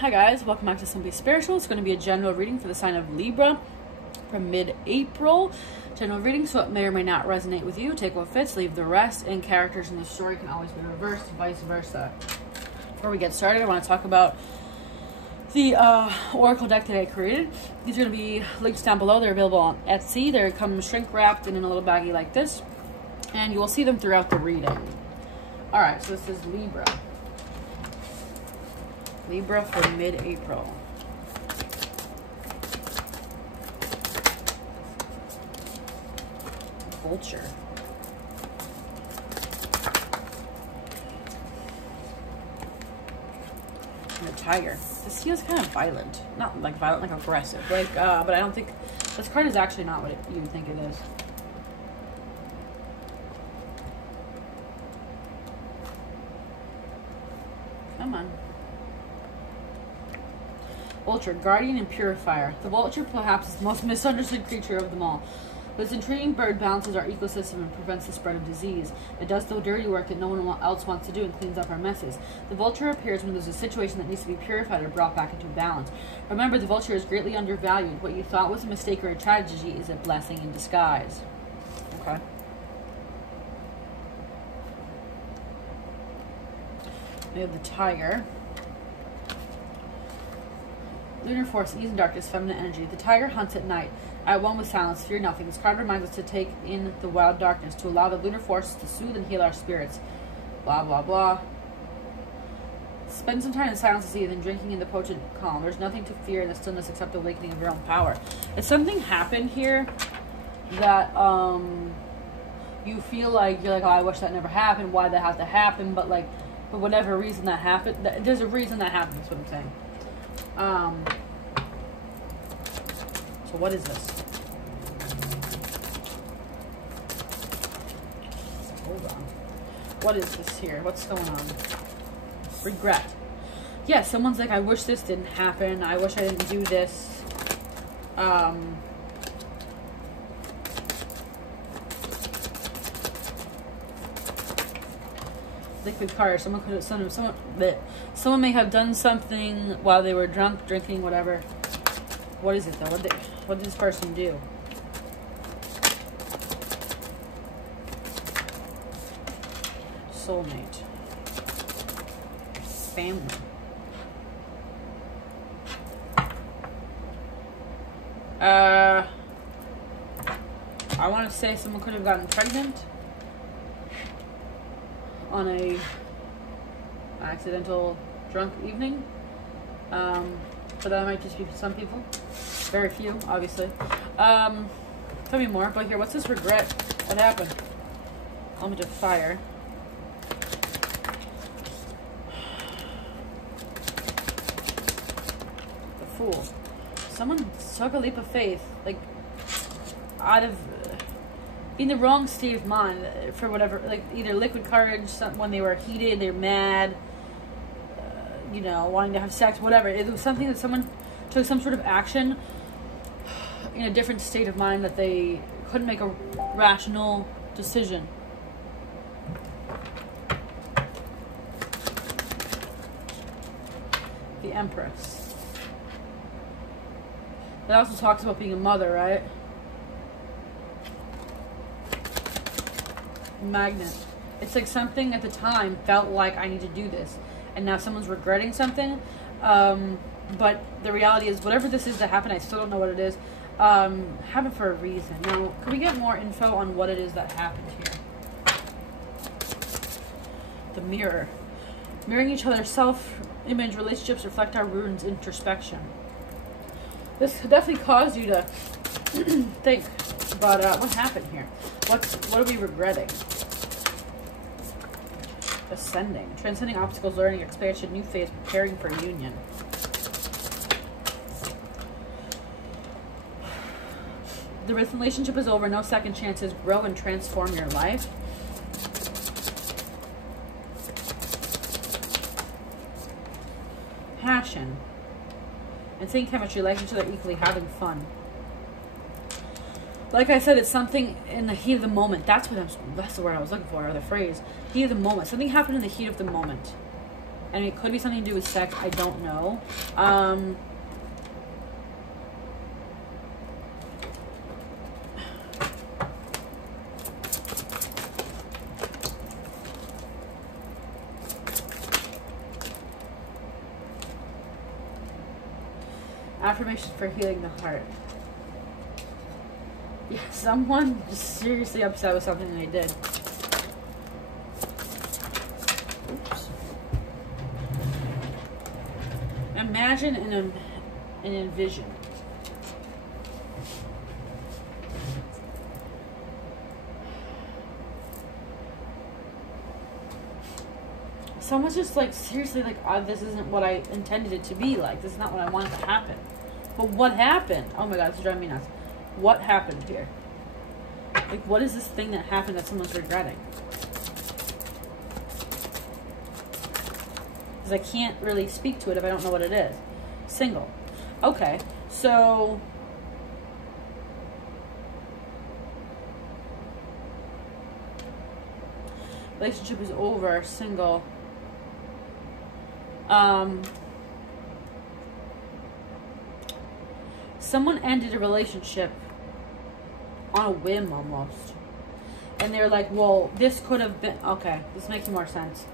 Hi guys, welcome back to Simply Spiritual. It's going to be a general reading for the sign of Libra from mid-April. General reading, so it may or may not resonate with you. Take what fits, leave the rest, and characters in the story can always be reversed, vice versa. Before we get started, I want to talk about the oracle deck that I created. These are going to be links down below. They're available on Etsy. They come shrink wrapped and in a little baggie like this, and you will see them throughout the reading. Alright, so this is Libra. Libra for mid-April. Vulture. And a tiger. This feels kind of violent. Not like violent, like aggressive. Like, but I don't think this card is actually not what you would think it is. Come on. Vulture, guardian and purifier. The vulture perhaps is the most misunderstood creature of them all. This intriguing bird balances our ecosystem and prevents the spread of disease. It does the dirty work that no one else wants to do and cleans up our messes. The vulture appears when there's a situation that needs to be purified or brought back into balance. Remember, the vulture is greatly undervalued. What you thought was a mistake or a tragedy is a blessing in disguise. Okay. We have the tiger. Lunar force, ease and darkness, feminine energy. The tiger hunts at night, at one with silence, fear nothing. This card reminds us to take in the wild darkness, to allow the lunar forces to soothe and heal our spirits. Blah, blah, blah. Spend some time in silence this evening, drinking in the potent calm. There's nothing to fear in the stillness except the awakening of your own power. If something happened here that you feel like, you're like, oh, I wish that never happened, why that has to happen, but like, for whatever reason that happened, there's a reason that happened, that's what I'm saying. So what is this? Hold on. What is this here? What's going on? Regret. Yeah, someone's like, I wish this didn't happen. I wish I didn't do this. Liquid card. Someone could have, someone may have done something while they were drunk, drinking, whatever. What is it though? What did this person do? Soulmate. Family. I want to say someone could have gotten pregnant on a accidental drunk evening, but that might just be for some people, very few obviously. Tell me more. But here, what's this regret? What happened? Element of fire. The Fool. Someone took a leap of faith, like out of in the wrong state of mind for whatever, like either liquid courage, when they were heated, they're mad, you know, wanting to have sex, whatever. It was something that someone took some sort of action in a different state of mind that they couldn't make a rational decision. The Empress. That also talks about being a mother, right? Magnet. It's like something at the time felt like I need to do this, and now someone's regretting something, but the reality is whatever this is that happened, I still don't know what it is. Happened for a reason. Now, can we get more info on what it is that happened here? The Mirror. Mirroring each other's self-image, relationships reflect our wounds, introspection. This could definitely cause you to think about what happened here. What are we regretting? Ascending. Transcending obstacles, learning, expansion, new phase, preparing for union. The relationship is over, no second chances. Grow and transform your life. Passion. Insane chemistry, like each other equally, having fun. Like I said, it's something in the heat of the moment. That's the word I was looking for, or the phrase. Heat of the moment. Something happened in the heat of the moment. And it could be something to do with sex. I don't know. Affirmations for healing the heart. Yeah, someone is seriously upset with something they did. Oops. Imagine and envision. Someone's just like, seriously, like, this isn't what I intended it to be like. This is not what I wanted to happen. But what happened? Oh my god, it's driving me nuts. What happened here? Like, what is this thing that happened that someone's regretting? Because I can't really speak to it if I don't know what it is. Single. Okay, so... relationship is over, single. Someone ended a relationship on a whim almost. And they're like, well, this could have been... okay, this makes more sense.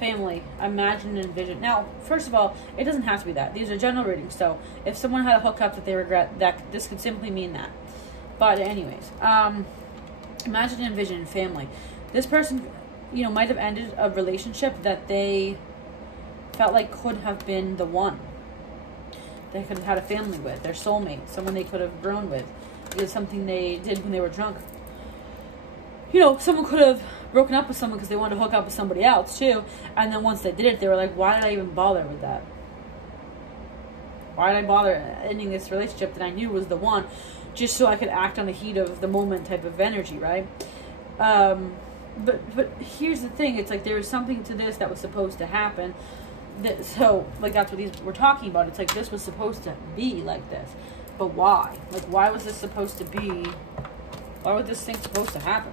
Family, imagine and envision. Now, first of all, it doesn't have to be that. These are general readings. So if someone had a hookup that they regret, that this could simply mean that. But anyways, imagine and envision family. This person, you know, might have ended a relationship that they felt like could have been the one. They could have had a family with, their soulmate, someone they could have grown with. It was something they did when they were drunk. You know, someone could have broken up with someone because they wanted to hook up with somebody else too. And then once they did it, they were like, why did I even bother with that? Why did I bother ending this relationship that I knew was the one, just so I could act on the heat of the moment type of energy, right? But here's the thing. It's like there was something to this that was supposed to happen. So, like, that's what we're talking about. It's like this was supposed to be like this. But why? Like, why was this supposed to be... why was this thing supposed to happen?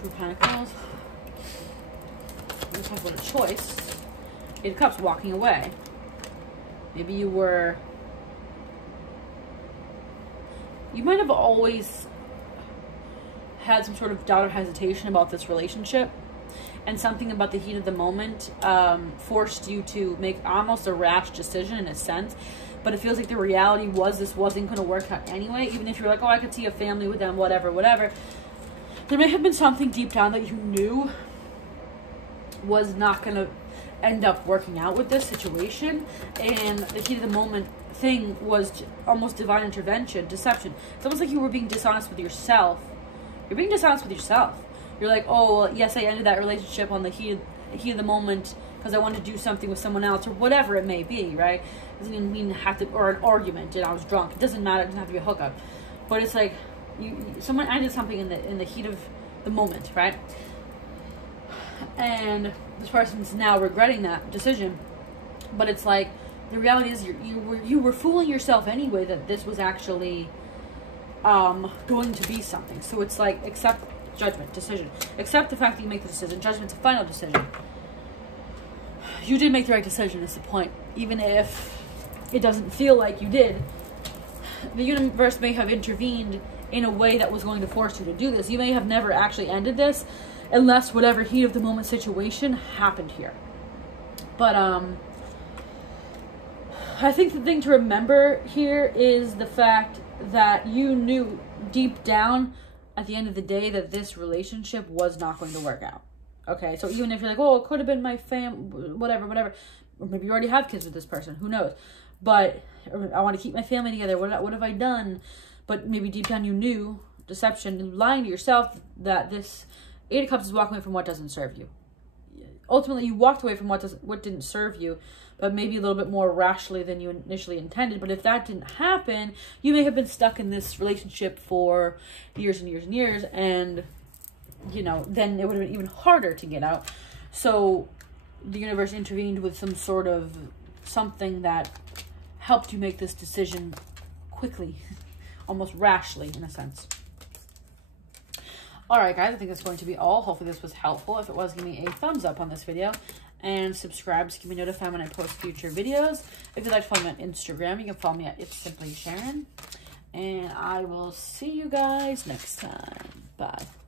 Two Pentacles. Let's talk about a choice. Eight of Cups, walking away. Maybe you were... you might have always had some sort of doubt or hesitation about this relationship. And something about the heat of the moment forced you to make almost a rash decision in a sense. But it feels like the reality was this wasn't going to work out anyway. Even if you're like, oh, I could see a family with them, whatever, whatever. There may have been something deep down that you knew was not going to end up working out with this situation. And the heat of the moment thing was almost divine intervention, deception. It's almost like you were being dishonest with yourself. You're being dishonest with yourself. You're like, oh, well, yes, I ended that relationship on the heat of the moment because I wanted to do something with someone else or whatever it may be, right? It doesn't even mean have to, or an argument and I was drunk. It doesn't matter. It doesn't have to be a hookup. But it's like, someone ended something in the heat of the moment, right? And this person's now regretting that decision. But it's like, the reality is you were fooling yourself anyway that this was actually going to be something. So it's like, accept judgment, decision. Accept the fact that you make the decision. Judgment's a final decision. You did make the right decision, is the point. Even if it doesn't feel like you did. The universe may have intervened in a way that was going to force you to do this. You may have never actually ended this unless whatever heat of the moment situation happened here. But I think the thing to remember here is the fact that you knew deep down at the end of the day that this relationship was not going to work out. Okay, so even if you're like, oh, it could have been my whatever, or maybe you already have kids with this person, who knows? But I want to keep my family together. What have I done? But maybe deep down you knew, deception, lying to yourself, that this Eight of Cups is walking away from what doesn't serve you. Ultimately, you walked away from what didn't serve you, but maybe a little bit more rashly than you initially intended. But if that didn't happen, you may have been stuck in this relationship for years and years and years, and, you know, then it would have been even harder to get out. So the universe intervened with some sort of something that helped you make this decision quickly, almost rashly in a sense. All right, guys, I think that's going to be all. Hopefully this was helpful. If it was, give me a thumbs up on this video. And subscribe to keep me notified when I post future videos. If you'd like to follow me on Instagram, you can follow me at It's Simply Sharon. And I will see you guys next time. Bye.